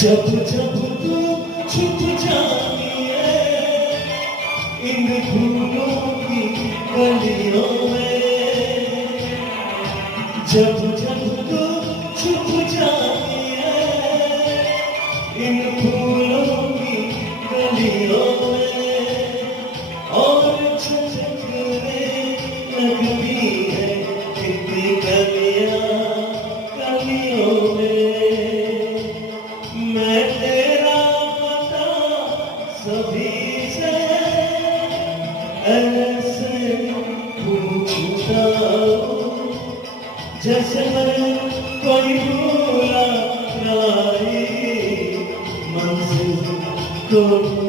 जब जब तू छुप जाती है इन फूलों की गलियों में, जब जब तू छुप जाती है इन फूलों की गलियों में, और छटकने लगती है कितनी कलियां कलियों में। मैं तेरा पता सभी से ऐसे पूछता हूँ जैसे मैं कोई भूला नाई मंजिल को